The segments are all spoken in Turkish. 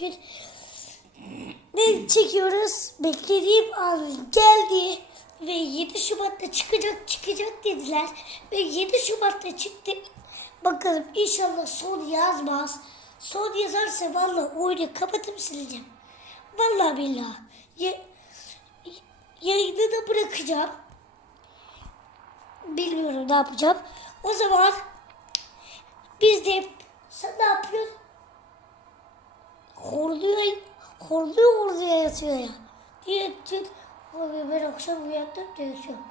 Bugün ne çekiyoruz? Beklediğim an geldi ve 7 Şubat'ta çıkacak çıkacak dediler ve 7 Şubat'ta çıktı. Bakalım inşallah son yazmaz. Son yazarsa vallahi oyunu kapatıp sileceğim. Vallahi billahi. Ya, yayını da bırakacağım. Bilmiyorum ne yapacağım. O zaman biz de sen ne yapıyorsun? Horluyor, horluyor horluyor yatıyor ya. Diye tut. Abi ben akşam uyandım da yatıyorum.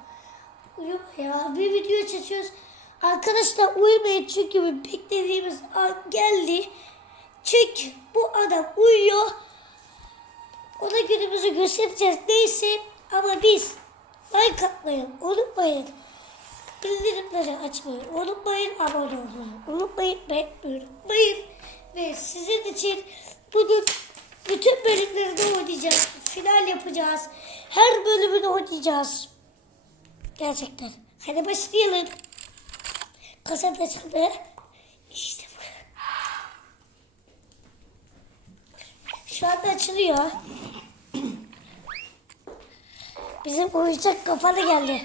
Ya. Bir video çekiyoruz. Arkadaşlar uyumayın çünkü beklediğimiz an geldi. Çünkü bu adam uyuyor. Ona günümüzü göstereceğiz. Neyse ama biz like atmayı unutmayın. Bildirimleri açmayı unutmayın. Abone olmayı unutmayın. Beğenmeyi unutmayın. Ve sizin için bugün bütün bölümlerinde oynayacağız. Final yapacağız. Her bölümünü oynayacağız. Gerçekten. Hadi başlayalım. Kasap açıldı. İşte bu. Şu anda açılıyor. Bizim oyuncak kafalı geldi.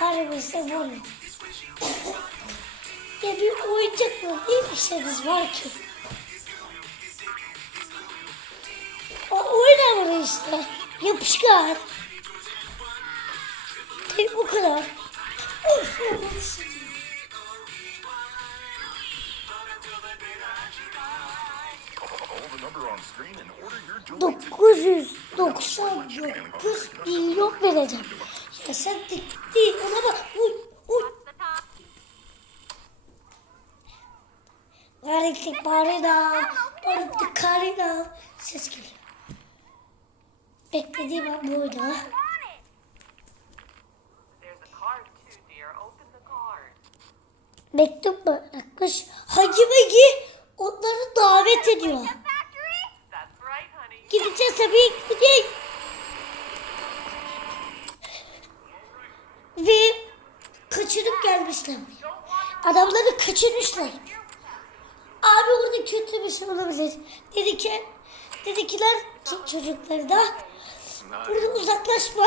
Harbi bunu. Ya bir oyuncak mı? Ne işiniz var ki? Hamuru işte. Yapışkan. Tek bu kadar. Of, order your delivery. 999 milyon vereceğim. Ya sen değil ona bak. Uy, uy. Bariklik barina, bariklik karina. Ses geliyor. Beklediğim an buydu. Mektup bırakmış. Hacı Begi onları davet ediyor. Gideceğiz tabii gideceğiz. Ve kaçırıp gelmişler. Adamları kaçırmışlar. Abi orada kötü bir şey olabilir. Dedi ki, dedikiler ki çocukları da burada uzaklaşma.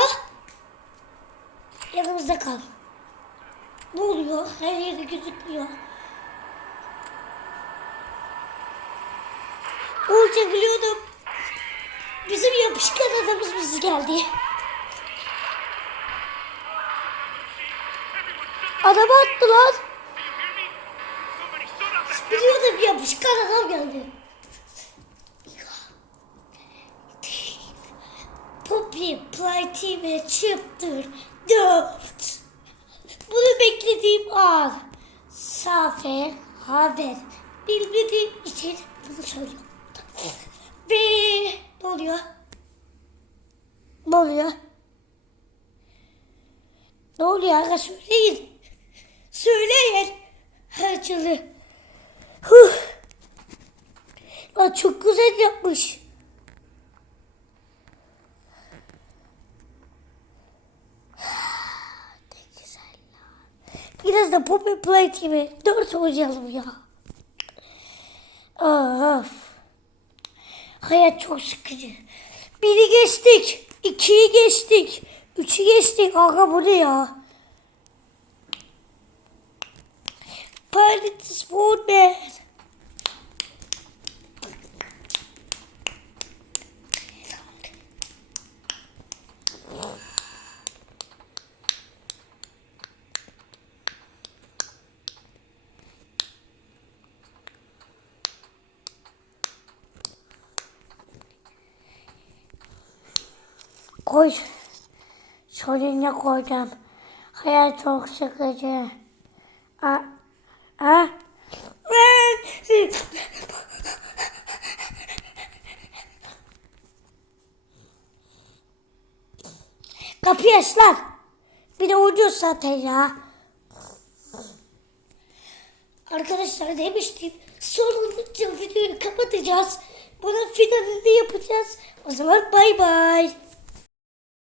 Yanımızda kal. Ne oluyor? Her yerde gözükmüyor. Olacak biliyordum. Bizim yapışkan adamız bizi geldi. Adamı attı lan. Biliyordum yapışkan adam geldi. Plighty ve Chipter. Dört. Bunu beklediğim an. Safe haber. Bilmediğim için bunu söylüyorum. Ve ne oluyor? Ne oluyor? Ne oluyor aga söyleyin. Söyleyin. Açıldı. Huh. Aa, çok güzel yapmış. Ne güzel lan. Biraz da Poppy Play TV 4 oynayalım ya. Of. Hayat çok sıkıcı. Biri geçtik. ikiyi geçtik. Üçü geçtik. Aga bu ne ya? Pilot Sport Man. Koy. Sorunca koydum. Hayat çok sıkıcı. A a Kapıyı aç lan. Bir de ucuz zaten ya. Arkadaşlar demiştim sonuncu videoyu kapatacağız. Bunun finalini yapacağız. O zaman bay bay.